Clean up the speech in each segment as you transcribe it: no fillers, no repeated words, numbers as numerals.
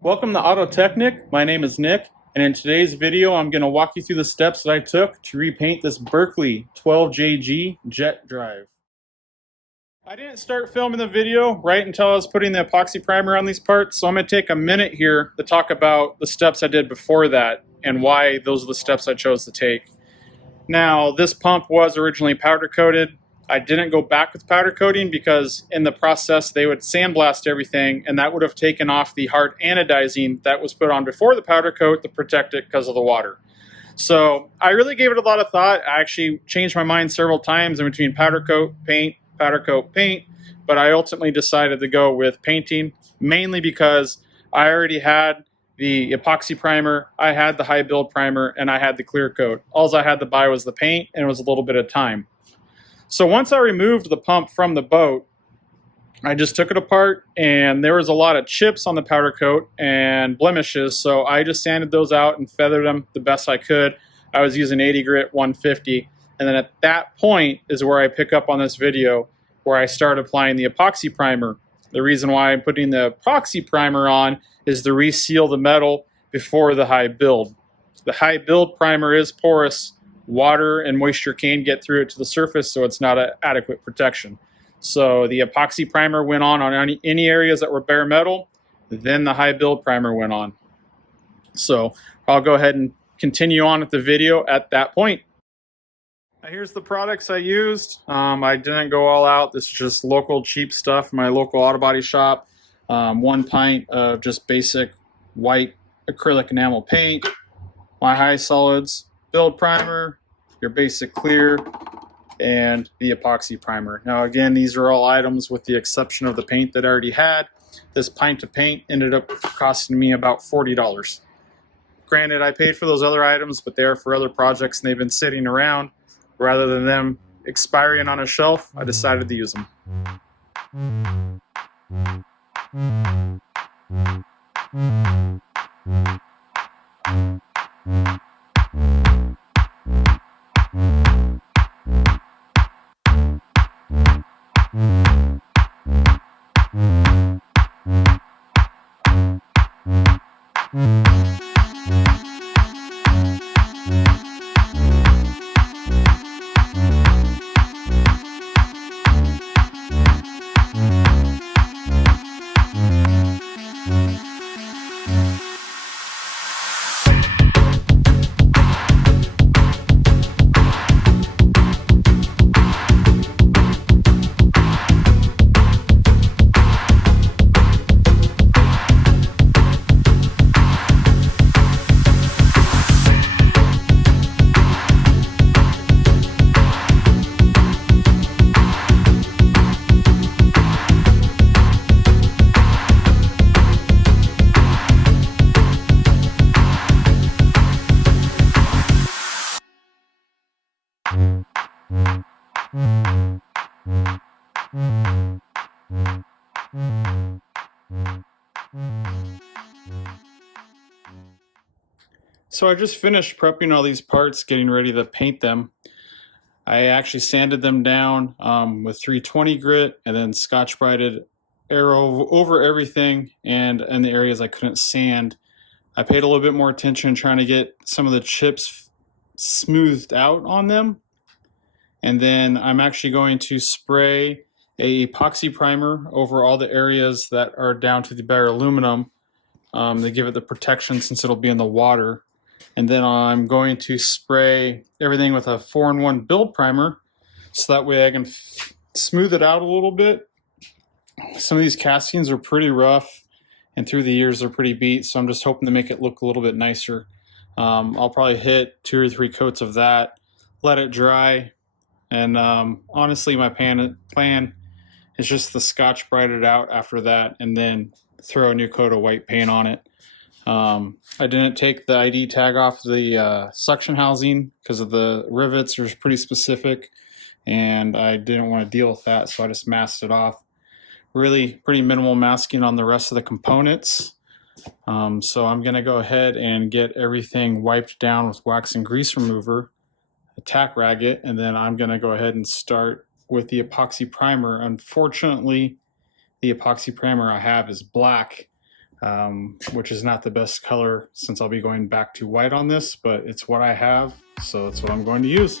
Welcome to AutoTechNick. My name is Nick, and in today's video I'm going to walk you through the steps that I took to repaint this Berkeley 12JG jet drive. I didn't start filming the video right until I was putting the epoxy primer on these parts, so I'm going to take a minute here to talk about the steps I did before that and why those are the steps I chose to take. Now, this pump was originally powder coated. I didn't go back with powder coating because in the process they would sandblast everything, and that would have taken off the hard anodizing that was put on before the powder coat to protect it because of the water. So I really gave it a lot of thought. I actually changed my mind several times in between powder coat, paint, but I ultimately decided to go with painting, mainly because I already had the epoxy primer, I had the high build primer, and I had the clear coat. All I had to buy was the paint, and it was a little bit of time. So once I removed the pump from the boat, I just took it apart, and there was a lot of chips on the powder coat and blemishes, so I just sanded those out and feathered them the best I could. I was using 80 grit 150, and then at that point is where I pick up on this video where I start applying the epoxy primer. The reason why I'm putting the epoxy primer on is to reseal the metal before the high build. The high build primer is porous. Water and moisture can get through it to the surface, so it's not an adequate protection. So the epoxy primer went on any areas that were bare metal, then the high build primer went on. So I'll go ahead and continue on with the video at that point. Here's the products I used. I didn't go all out. This is just local cheap stuff from my local auto body shop. 1 pint of just basic white acrylic enamel paint, my high solids, build primer, your basic clear, and the epoxy primer. Now again, these are all items with the exception of the paint that I already had. This pint of paint ended up costing me about $40. Granted, I paid for those other items, but they are for other projects and they've been sitting around. Rather than them expiring on a shelf, I decided to use them. So I just finished prepping all these parts, getting ready to paint them. I actually sanded them down with 320 grit and then Scotch-Brited arrow over everything, and in the areas I couldn't sand, I paid a little bit more attention trying to get some of the chips smoothed out on them. And then I'm actually going to spray a epoxy primer over all the areas that are down to the bare aluminum to give it the protection since it'll be in the water. And then I'm going to spray everything with a 4-in-1 build primer so that way I can smooth it out a little bit. Some of these castings are pretty rough and through the years they're pretty beat, so I'm just hoping to make it look a little bit nicer. I'll probably hit 2 or 3 coats of that, let it dry, and honestly my plan is just to Scotch-Brite it out after that and then throw a new coat of white paint on it. I didn't take the ID tag off the suction housing because of the rivets. They're pretty specific and I didn't want to deal with that, so I just masked it off. Really pretty minimal masking on the rest of the components. So I'm going to go ahead and get everything wiped down with wax and grease remover, tack rag it, and then I'm going to go ahead and start with the epoxy primer. Unfortunately, the epoxy primer I have is black, which is not the best color since I'll be going back to white on this, but it's what I have, so it's what I'm going to use.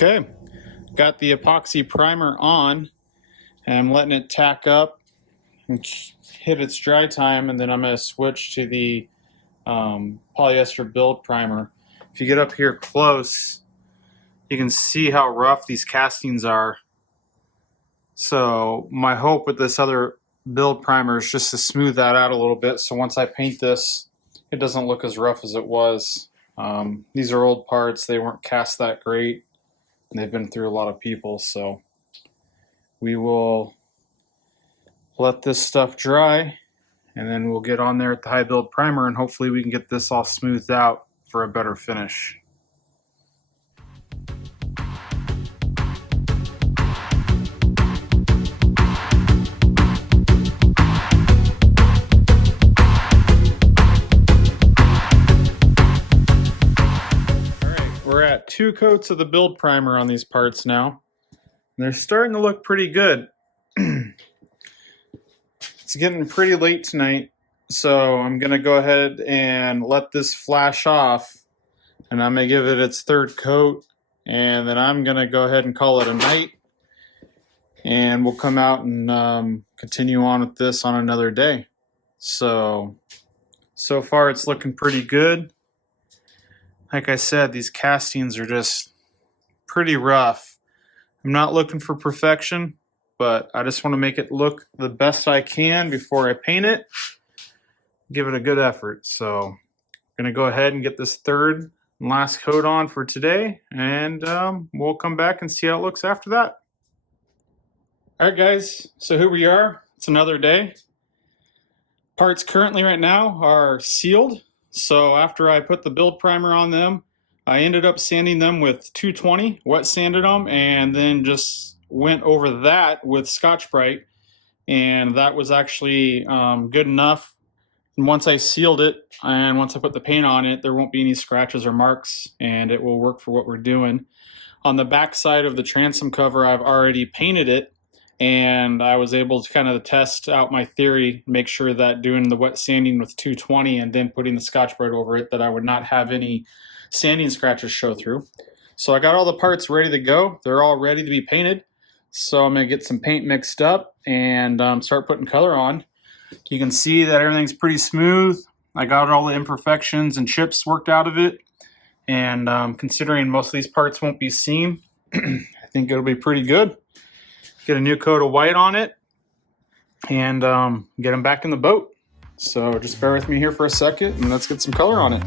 Okay, got the epoxy primer on, and I'm letting it tack up and hit its dry time, and then I'm going to switch to the polyester build primer. If you get up here close, you can see how rough these castings are. So my hope with this other build primer is just to smooth that out a little bit, so once I paint this, it doesn't look as rough as it was. These are old parts, they weren't cast that great, and they've been through a lot of people, so we will let this stuff dry, and then we'll get on there at the high build primer, and hopefully we can get this all smoothed out for a better finish. We're at 2 coats of the build primer on these parts now. And they're starting to look pretty good. It's getting pretty late tonight, so I'm going to go ahead and let this flash off, and I'm going to give it its 3rd coat, and then I'm going to go ahead and call it a night, and we'll come out and continue on with this on another day. So far it's looking pretty good. Like I said, these castings are just pretty rough. I'm not looking for perfection, but I just want to make it look the best I can before I paint it. Give it a good effort. So I'm going to go ahead and get this 3rd and last coat on for today, and we'll come back and see how it looks after that. Alright guys, so here we are. It's another day. Parts currently right now are sealed. So after I put the build primer on them, I ended up sanding them with 220, wet sanded them, and then just went over that with Scotch-Brite, and that was actually good enough. And once I sealed it and once I put the paint on it, there won't be any scratches or marks, and it will work for what we're doing. On the back side of the transom cover, I've already painted it, and I was able to kind of test out my theory, make sure that doing the wet sanding with 220 and then putting the Scotch-Brite over it, that I would not have any sanding scratches show through. So I got all the parts ready to go. They're all ready to be painted. So I'm going to get some paint mixed up and start putting color on. You can see that everything's pretty smooth. I got all the imperfections and chips worked out of it. And considering most of these parts won't be seen, I think it'll be pretty good. Get a new coat of white on it and get them back in the boat. So just bear with me here for a second and let's get some color on it.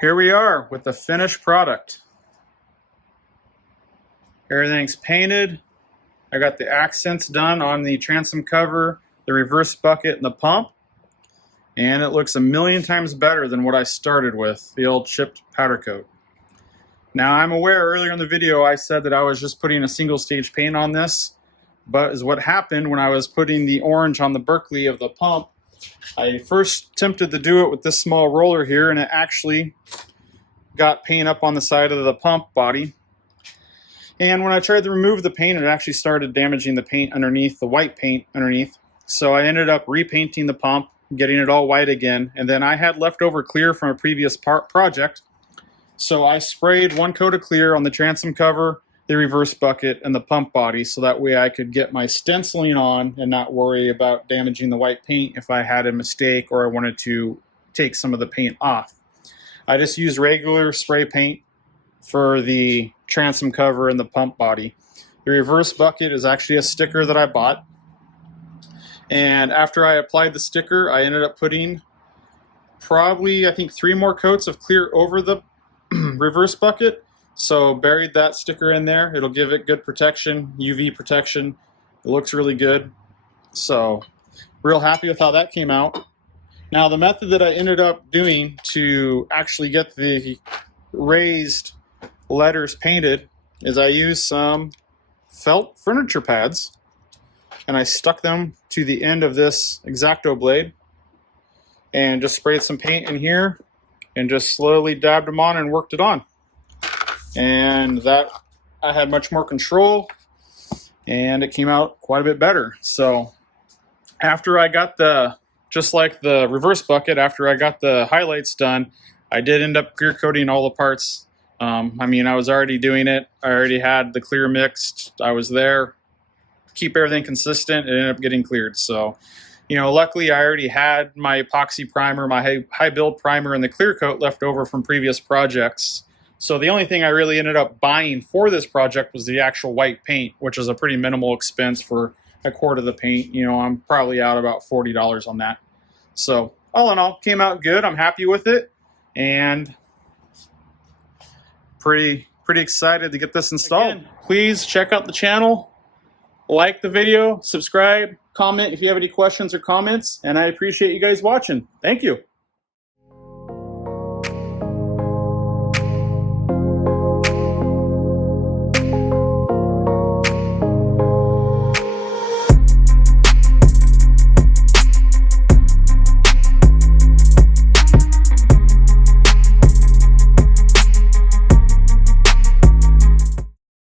Here we are with the finished product. Everything's painted. I got the accents done on the transom cover, the reverse bucket, and the pump. And it looks a million times better than what I started with, the old chipped powder coat. Now I'm aware earlier in the video I said that I was just putting a single stage paint on this, but is what happened when I was putting the orange on the Berkeley of the pump. I first attempted to do it with this small roller here, and it actually got paint up on the side of the pump body. And when I tried to remove the paint, it actually started damaging the paint underneath, the white paint underneath. So I ended up repainting the pump, getting it all white again, and then I had leftover clear from a previous project. So I sprayed 1 coat of clear on the transom cover, the reverse bucket, and the pump body, so that way I could get my stenciling on and not worry about damaging the white paint if I had a mistake or I wanted to take some of the paint off. I just used regular spray paint for the transom cover and the pump body. The reverse bucket is actually a sticker that I bought. And after I applied the sticker, I ended up putting probably, I think, 3 more coats of clear over the reverse bucket. So buried that sticker in there. It'll give it good protection, UV protection. It looks really good. So real happy with how that came out. Now the method that I ended up doing to actually get the raised letters painted is I used some felt furniture pads and I stuck them to the end of this X-Acto blade and just sprayed some paint in here and just slowly dabbed them on and worked it on. And that I had much more control and it came out quite a bit better. So after I got just like the reverse bucket, after I got the highlights done, I did end up clear coating all the parts. I mean, I was already doing it. I already had the clear mixed. I was there. Keep everything consistent. It ended up getting cleared. So, you know, luckily I already had my epoxy primer, my high build primer, and the clear coat left over from previous projects. So the only thing I really ended up buying for this project was the actual white paint, which is a pretty minimal expense for a quart of the paint. You know, I'm probably out about $40 on that. So all in all, came out good. I'm happy with it and pretty excited to get this installed. Again, please check out the channel, like the video, subscribe, comment if you have any questions or comments, and I appreciate you guys watching. Thank you.